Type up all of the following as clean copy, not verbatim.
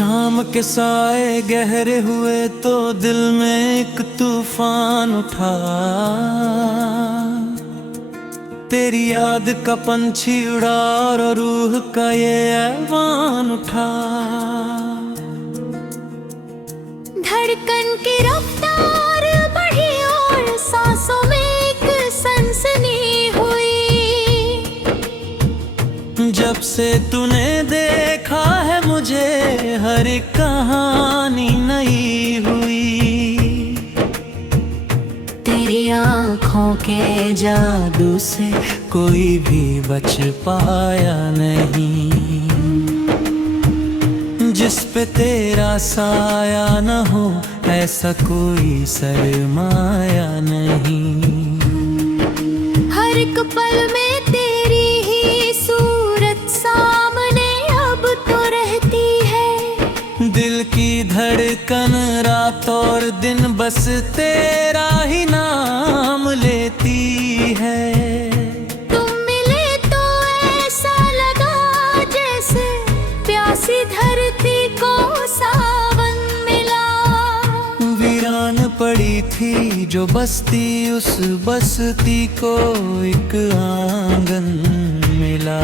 शाम के साए गहरे हुए तो दिल में एक तूफान उठा। तेरी याद का पंछी उड़ा और रूह का ये ऐवान उठा। धड़कन की रफ्तार बढ़ी और सांसों में एक सनसनी हुई। जब से तूने देखा है मुझे हर एक कहानी नई हुई। तेरी आँखों के जादू से कोई भी बच पाया नहीं। जिस पे तेरा साया न हो ऐसा कोई सरमाया नहीं। हर एक पल में तेरी ही सूरत सामने अब तो रहती है। दिल की धड़कन रात और दिन बस तेरा ही नाम लेती है। तुम मिले तो ऐसा लगा जैसे प्यासी धरती को सावन मिला। वीरान पड़ी थी जो बस्ती उस बस्ती को एक आंगन मिला।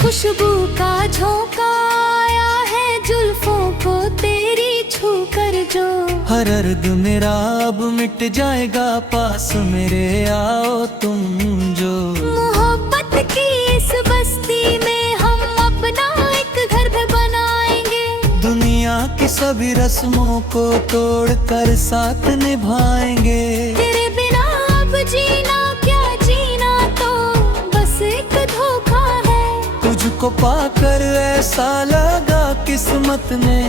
खुशबू का झोंका आया है जुल्फों को तेरी छू कर जो। हर अर्द मेरा अब मिट जाएगा पास मेरे आओ तुम जो। मोहब्बत की इस बस्ती में हम अपना एक घर भी बनाएंगे। दुनिया की सभी रस्मों को तोड़ कर साथ निभाएंगे। तेरे बिना अब जीना क्या जीना तो बस एक धोखा है। तुझको पाकर ऐसा लगा किस्मत ने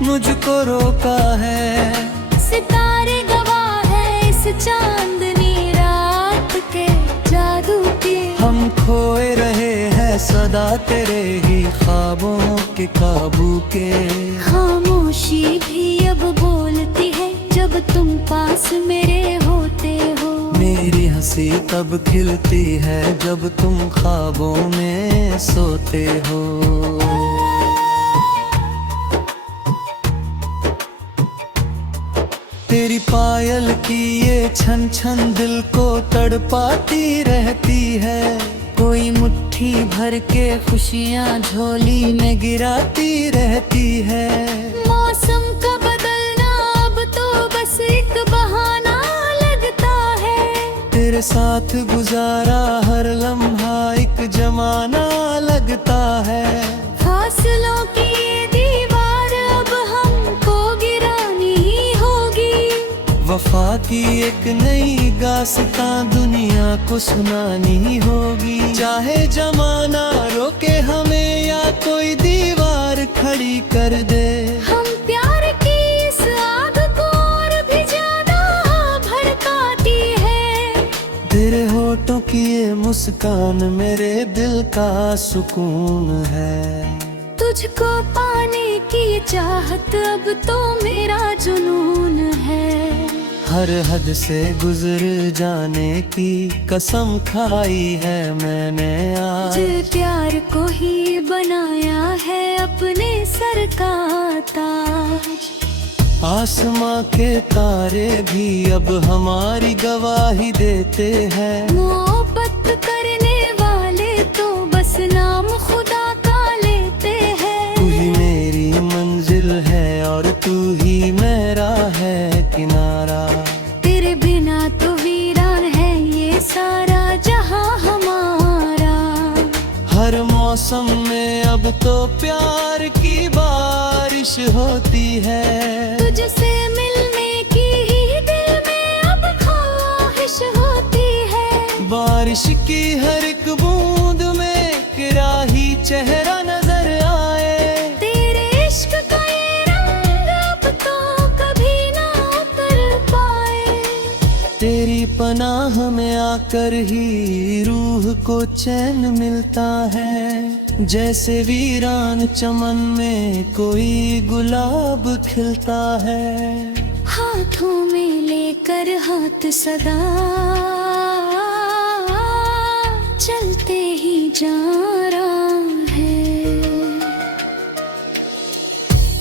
मुझको रोका है। सितारे गवाह है इस चांदनी रात के जादू की। हम खोए रहे हैं सदा तेरे ही ख्वाबों के काबू के। खामोशी भी अब बोलती है जब तुम पास मेरे होते हो। मेरी हंसी तब खिलती है जब तुम ख्वाबों में सोते हो। तेरी पायल की ये छन छन दिल को तड़पाती रहती है। कोई मुट्ठी भर के खुशियाँ झोली में गिराती रहती है। मौसम का बदलना अब तो बस एक बहाना लगता है। तेरे साथ गुजारा हर लम्हा एक जमाना लगता है। फासलों की ये दीवार अब हमको गिरानी ही होगी। वफा की एक नई दास्तां दुनिया को सुनानी होगी। चाहे जमाना रोके हमें या कोई दीवार खड़ी कर दे। हम प्यार की इस आग को और भी ज्यादा भड़काती है। तेरे होठों की ये मुस्कान मेरे दिल का सुकून है। तुझको पाने की चाहत अब तो मेरा जुनून है। हर हद से गुजर जाने की कसम खाई है मैंने आज। प्यार को ही बनाया है अपने सर का ताज। आसमां के तारे भी अब हमारी गवाही देते हैं। मोहब्बत करने वाले तो बस नाम खुदा का लेते हैं। तू ही मेरी मंजिल है और तू ही मेरा है किनारा। तेरे बिना तो वीरान है ये सारा जहां हमारा। हर मौसम में अब तो प्यार की बारिश होती है। तुझसे मिलने की ही दिल में अब ख्वाहिश होती है। बारिश की हर एक बूंद में एक राही चेहरा नजर आए। तेरे इश्क का ये रंग अब तो कभी ना उतर पाए। तेरी पनाह में आकर ही रूह को चैन मिलता है। जैसे वीरान चमन में कोई गुलाब खिलता है। हाथों में लेकर हाथ सदा चलते ही जा रहा है।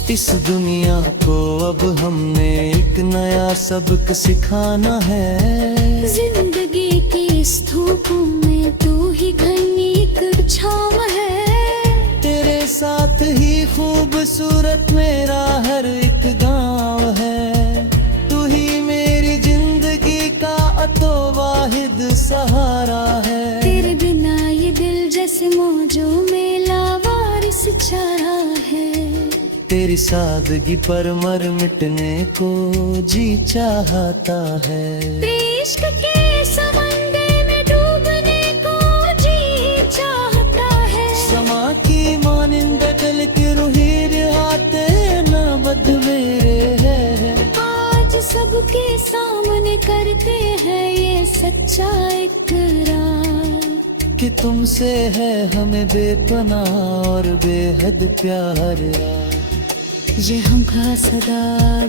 इस दुनिया को अब हमने एक नया सबक सिखाना है। जिंदगी की इस धूप में तू ही घनी एक छाँव है। तेरे साथ ही खूबसूरत मेरा हर एक गांव है। तू ही मेरी जिंदगी का अतो वाहिद सहारा है। तेरे बिना ये दिल जैसे मौजों में लावारिस चारा है। तेरी सादगी पर मर मिटने को जी चाहता है। इश्क के समंदर में डूबने को जी चाहता है। समा की मानिंद चल के रुहिर आते न बद मेरे है। आज सबके सामने करते हैं ये सच्चा इकरार कि तुमसे है हमें बेपनाह और बेहद प्यार। ये हमका सदा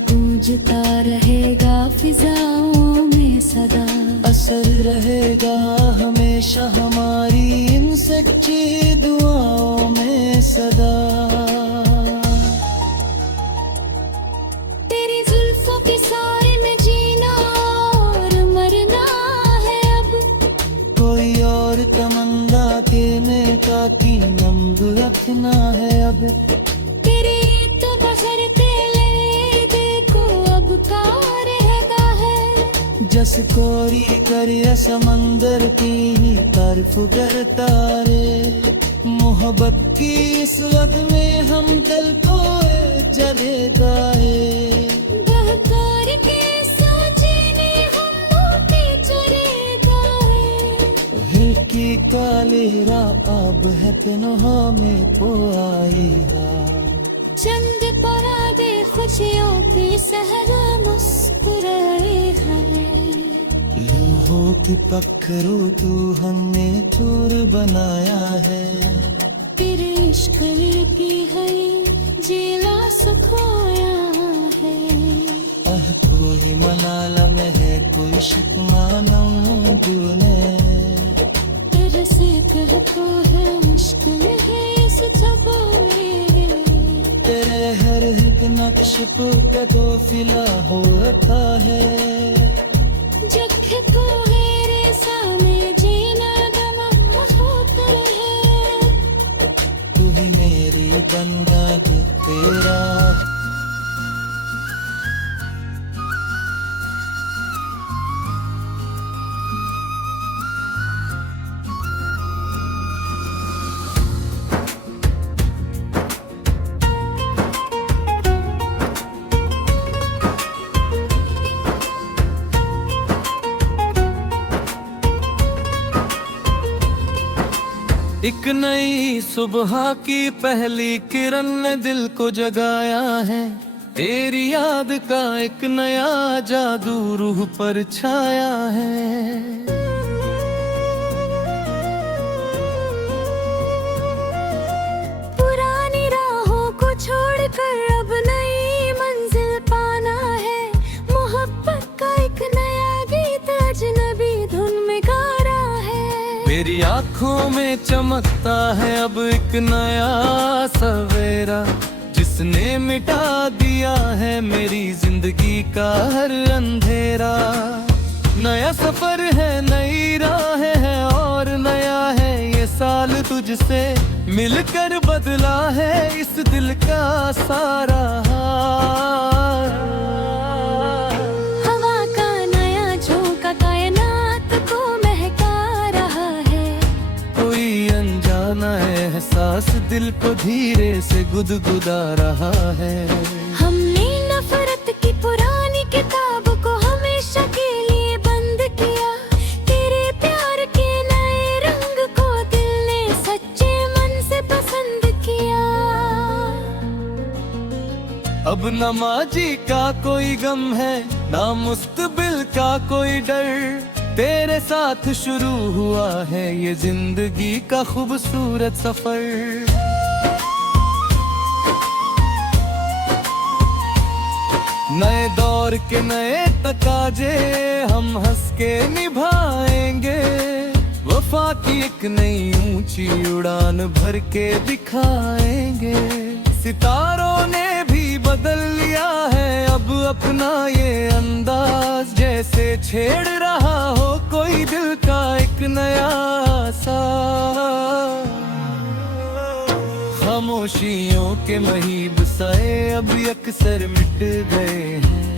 गूंजता रहेगा फिजाओं में सदा। असर रहेगा हमेशा हमारी इन सच्ची दुआओं में सदा। तेरी जुल्फों के साए में जीना और मरना है अब। कोई और तमन्ना के में ताकि नंब रखना है अब। तेरी तो बसरते ले देखो अब का रहता है। जस कोरी करिया समंदर की ही तारीफ करता रे। मोहब्बत की इस वक्त में हम दिल को जलेगा है। बहकार के सोचे ने हम मोती चलेगा है। हिल की काली राब है तन्हा में को आई है। चंद परादे खुशियों पे सहरा मुस्कुराए हैं। लम्हों की पखरू तू हमने चूर बनाया है। तेरे इश्क की है जेला सुखोया है। कोई मनाला में है कोई शिकमाना दूने। तेरे से कहतो है मुश्किल है इस छपोरे। तेरे हर एक नक्श को कदो फिला हो रखा है। जख को है रे सामने जीना दमा होता है। तू ही मेरी बंदा तेरा। एक नई सुबह की पहली किरण ने दिल को जगाया है। तेरी याद का एक नया जादू रूह पर छाया है। पुरानी राहों को छोड़कर अब नई मंजिल पाना है। मोहब्बत का एक नया गीत अजनबी धुन में गा रहा है। मेरी आंखों में चमकता है अब एक नया सवेरा। जिसने मिटा दिया है मेरी जिंदगी का हर अंधेरा। नया सफर है नई राह है और नया है ये साल तुझसे मिलकर बदला है इस दिल का सारा हाल। हवा का नया झोंका कायनात को महका रहा है। कोई अनजाना एहसास दिल को धीरे से गुदगुदा रहा है। हमने नफरत की पुरानी किताब को हमेशा के लिए बंद किया। तेरे प्यार के नए रंग को दिल ने सच्चे मन से पसंद किया। अब न माजी का कोई गम है ना मुस्तबिल का कोई डर। तेरे साथ शुरू हुआ है ये जिंदगी का खूबसूरत सफर। नए दौर के नए तकाजे हम हंस के निभाएंगे। वफा की एक नई ऊंची उड़ान भर के दिखाएंगे। सितारों ने भी बदल लिया है अब अपना ये अंदाज, जैसे छेड़ रहा हो कोई दिल का एक नया सा। खामोशियों के महीब साए अब अक्सर मिट गए हैं,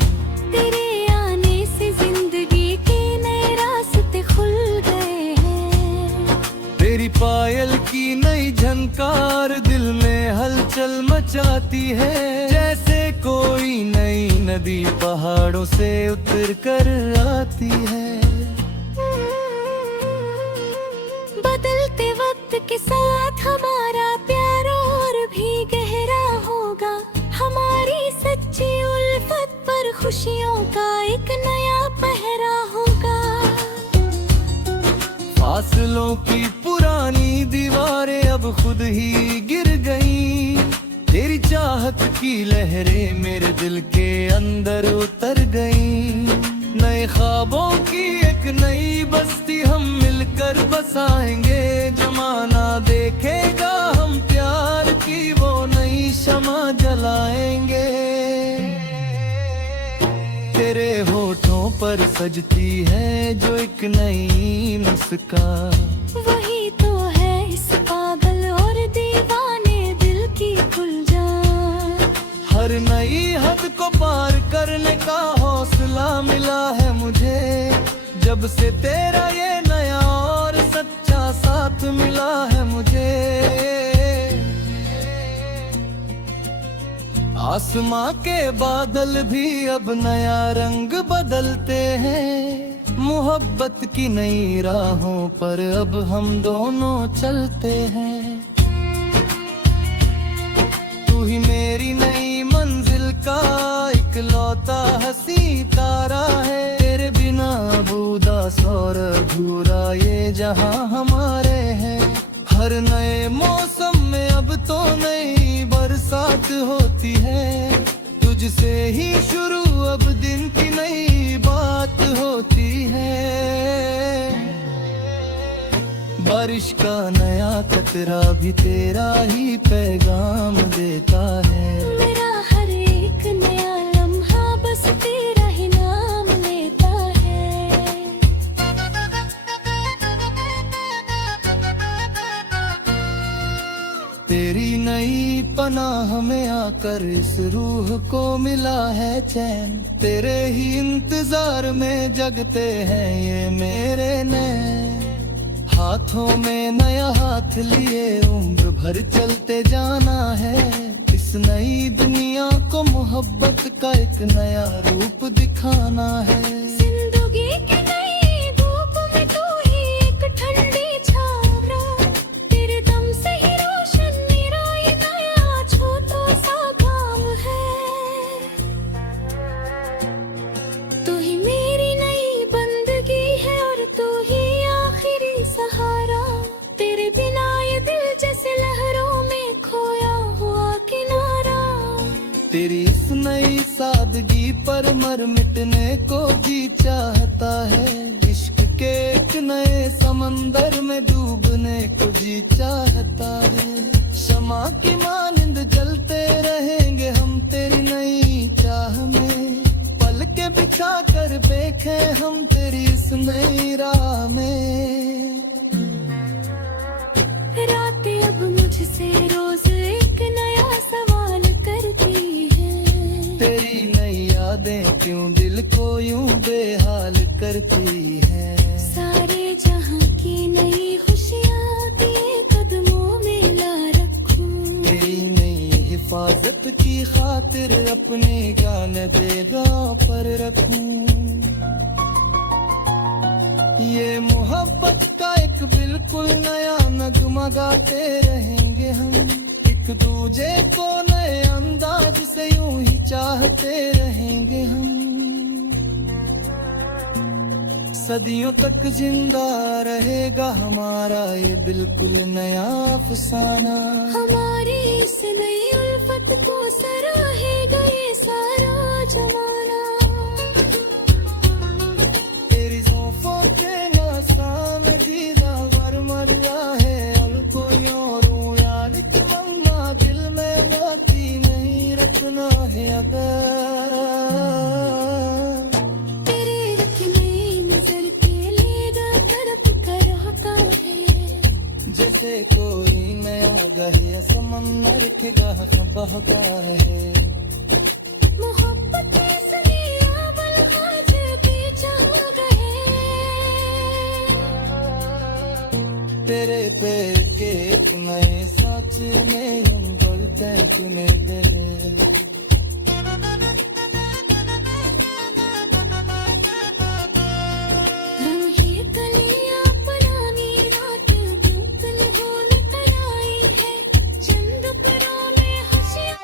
तेरे आने से जिंदगी के नए रास्ते खुल गए हैं। तेरी पायल की नई झनकार दिल में हलचल मचाती है, जैसे कोई नई नदी पहाड़ों से उतर कर आती है। बदलते वक्त के साथ हमारा प्यार और भी गहरा होगा, हमारी सच्ची उल्फत पर खुशियों का एक नया पहरा होगा। फासलों की पुरानी दीवारें अब खुद ही गिर गईं, तेरी चाहत की लहरें मेरे दिल के अंदर उतर गईं। नए ख्वाबों की एक नई बस्ती हम मिलकर बसाएंगे, जमाना देखेगा हम प्यार की वो नई शमा जलाएंगे। तेरे होठों पर सजती है जो एक नई मुस्कान, वही तो है इस पागल और दीवाने दिल की गुलजान। हर नई हद को पार करने का हौसला मिला है मुझे, जब से तेरा ये नया और सच्चा साथ मिला है मुझे। आसमां के बादल भी अब नया रंग बदलते हैं, मोहब्बत की नई राहों पर अब हम दोनों चलते हैं। तू ही मेरी नई मंजिल का इकलौता हंसी तारा है, तेरे बिना अब उदास और अधूरा ये जहां हमारे हैं। हर नए मौसम में अब तो नई बरसात होती है, तुझसे ही शुरू अब दिन की नई बात होती है। बारिश का नया कतरा भी तेरा ही पैगाम देता है, मेरा हर एक नया लम्हा बस तेरा ही नाम लेता है। तेरी नई पनाह में आकर इस रूह को मिला है चैन, तेरे ही इंतजार में जगते हैं ये मेरे नैन। हाथों में नया हाथ लिए उम्र भर चलते जाना है, इस नई दुनिया को मोहब्बत का एक नया रूप दिखाना है। जिंदगी की नई धूप में तू ही एक ठंडी छावरा, तेरे दम से ही रोशन मेरा ये नया छोटा सा काम है। तू ही मेरी नई बंदगी है और तू ही आखिरी सहारा, तेरे बिना ये दिल जैसे लहरों में खोया हुआ किनारा। तेरी इस नई सादगी पर मर मिटने को जी चाहता है, इश्क के एक नए समंदर में डूबने को जी चाहता है। शमा की मानिंद जलते रहेंगे हम तेरी नई चाह में, पल के बिछा कर देखें हम तेरी इस नई राह में। रातें अब मुझसे रोज एक नया सवाल करती है, तेरी नई यादें क्यों दिल को यूं बेहाल करती है। सारे जहां की नई खुशियां तेरे कदमों में ला रखूं, तेरी नई हिफाजत की खातिर अपने गान देगा पर रखूं। ये मोहब्बत का एक बिल्कुल नया नगमा गाते रहेंगे हम, एक दूजे को नए अंदाज से यूं ही चाहते रहेंगे हम। सदियों तक जिंदा रहेगा हमारा ये बिल्कुल नया अफसाना, हमारी इस नई उल्फत को सराहेगा ये सारा जमाना। तेरी ज़ुल्फ़ों के नासान दीदा मर रहा है और कोई और यार एक मन्ना दिल में बाती नहीं रखना। कितना है अगर तेरे रखने नजर के लेगा तड़प कर रहता है, जैसे कोई नया गहिया समंदर के गाह बहका है। मोहब्बत इसने अवल आज भी चाह गए, तेरे पैर के एक नए साँचे में उंगल तैरने दे। लम्हे कलियां पुरानी रात धुंधल होने पर आई है, चंद परों में हंसियां।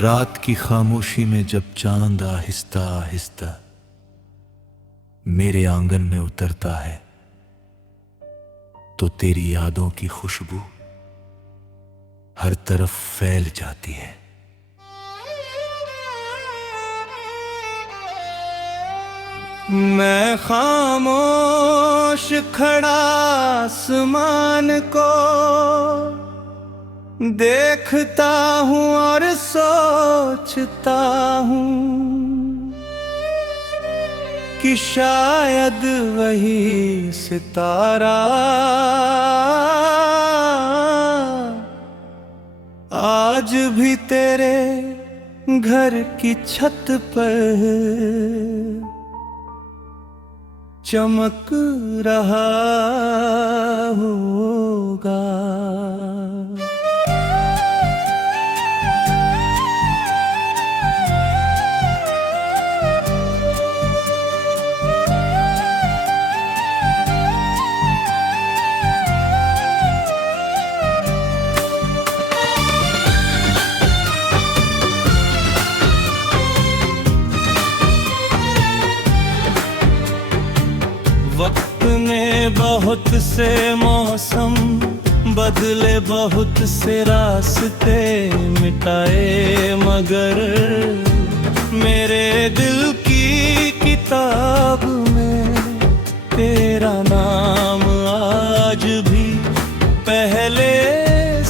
रात की खामोशी में जब चांद आहिस्ता आहिस्ता मेरे आंगन में उतरता है, तो तेरी यादों की खुशबू हर तरफ फैल जाती है। मैं खामोश खड़ा आसमान को देखता हूँ और सोचता हूँ कि शायद वही सितारा आज भी तेरे घर की छत पर चमक रहा होगा। वक्त ने बहुत से मौसम बदले, बहुत से रास्ते मिटाए, मगर मेरे दिल की किताब में तेरा नाम आज भी पहले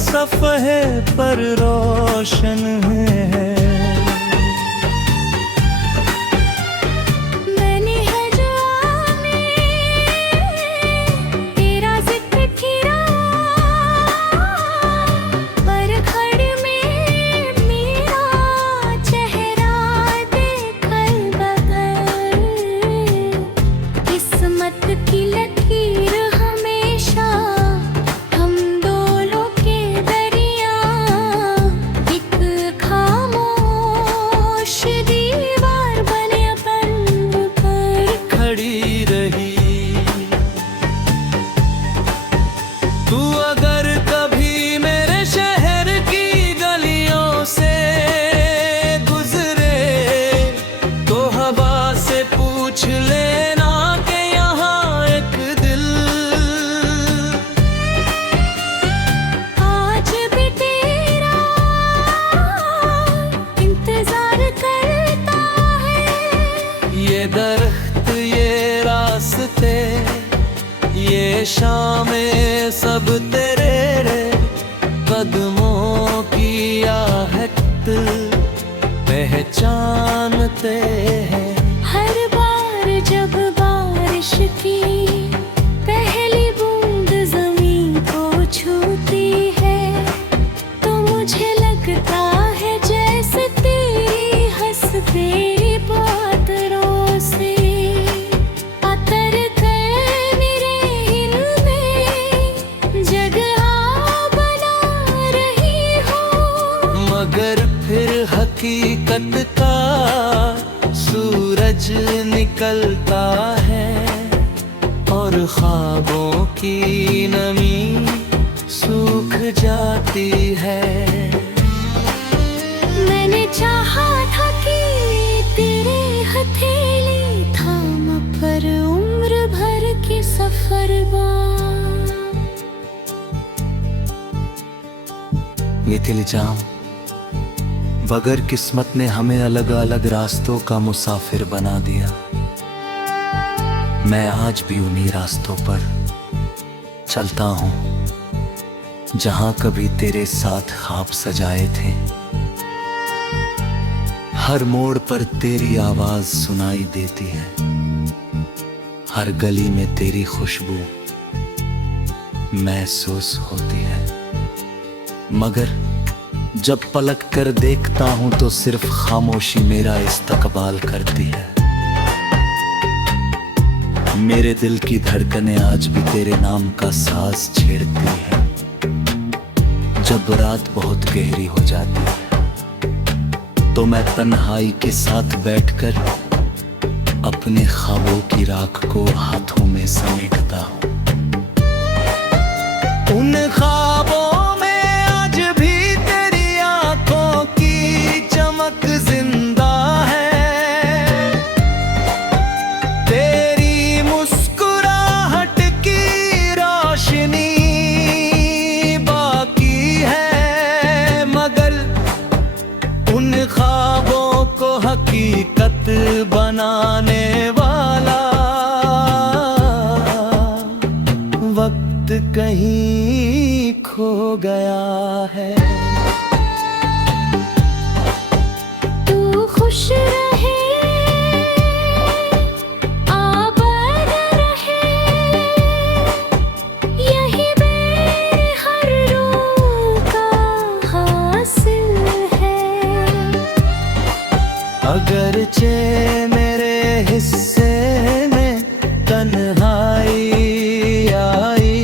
सफ़हे पर रोशन है। दरख्त ये रास्ते ये शामें सब तेरे कदमों की आहट पहचानते हैं। हर बार जब बारिश की पहली बूंद जमीन को छूती है, तो मुझे लगता है जैसे तेरी हंसते बादलों से अतर कर मेरे दिल में जगह बना रही हो। मगर फिर हकीकत का सूरज निकलता है और ख्वाबों की नमी सूख जाती है। मैंने चाहा था कि तेरे हथेली थाम पर उम्र भर के सफर ये थी जाम, वगर किस्मत ने हमें अलग अलग रास्तों का मुसाफिर बना दिया। मैं आज भी उन्हीं रास्तों पर चलता हूँ जहाँ कभी तेरे साथ ख्वाब सजाए थे। हर मोड़ पर तेरी आवाज सुनाई देती है, हर गली में तेरी खुशबू महसूस होती है। मगर जब पलक कर देखता हूं तो सिर्फ खामोशी मेरा इस्तकबाल करती है। मेरे दिल की धड़कनें आज भी तेरे नाम का साज छेड़ती है। जब रात बहुत गहरी हो जाती है तो मैं तन्हाई के साथ बैठकर अपने ख्वाबों की राख को हाथों में समेटता हूँ। उन ख्वाबों में आज भी तेरी आंखों की चमक जिंदा है, तेरी मुस्कुराहट की रोशनी बाकी है। मगर उन ख्वाबों को हकीकत बनाने वाला वक्त कहीं खो गया है। तू खुश रहे, आबाद रहे, यही मेरे हर रूह का हासिल है। अगरचे मेरे हिस्से में तन्हाई आई,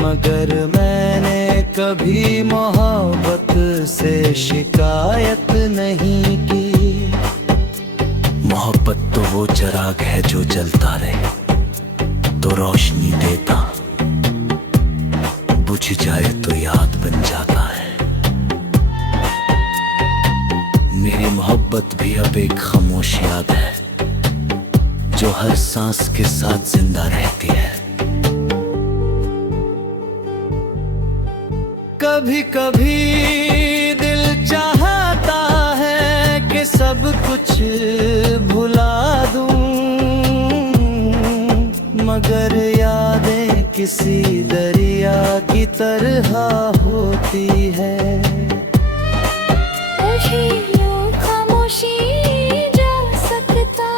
मगर मैंने कभी मोहब्बत से शिकायत नहीं की। मोहब्बत तो वो चिराग है जो जलता रहे तो रोशनी देता, बुझ जाए तो याद बन जाता है। मेरी मोहब्बत भी अब एक खामोश याद है जो हर सांस के साथ जिंदा रहती है। कभी कभी दिल चाहता है कि सब कुछ भुला दूं, मगर यादें किसी दरिया की तरह होती है। खामोशी जा सकता,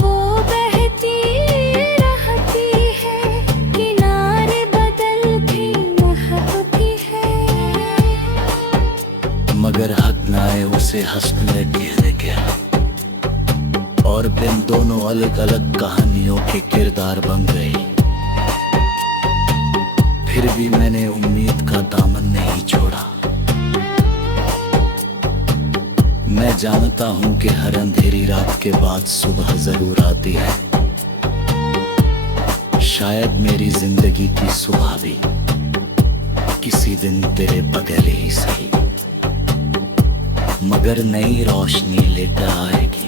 वो बहती रहती है, किनारे बदलती महकती है। मगर हक न आए उसे हंसने कहने क्या, और बिन दोनों अलग अलग कहानियों के किरदार बन गए। फिर भी मैंने उम्मीद का दामन नहीं छोड़ा। मैं जानता हूं कि हर अंधेरी रात के बाद सुबह जरूर आती है। शायद मेरी जिंदगी की सुबह भी किसी दिन तेरे बगैर ही सही, मगर नई रोशनी लेकर आएगी।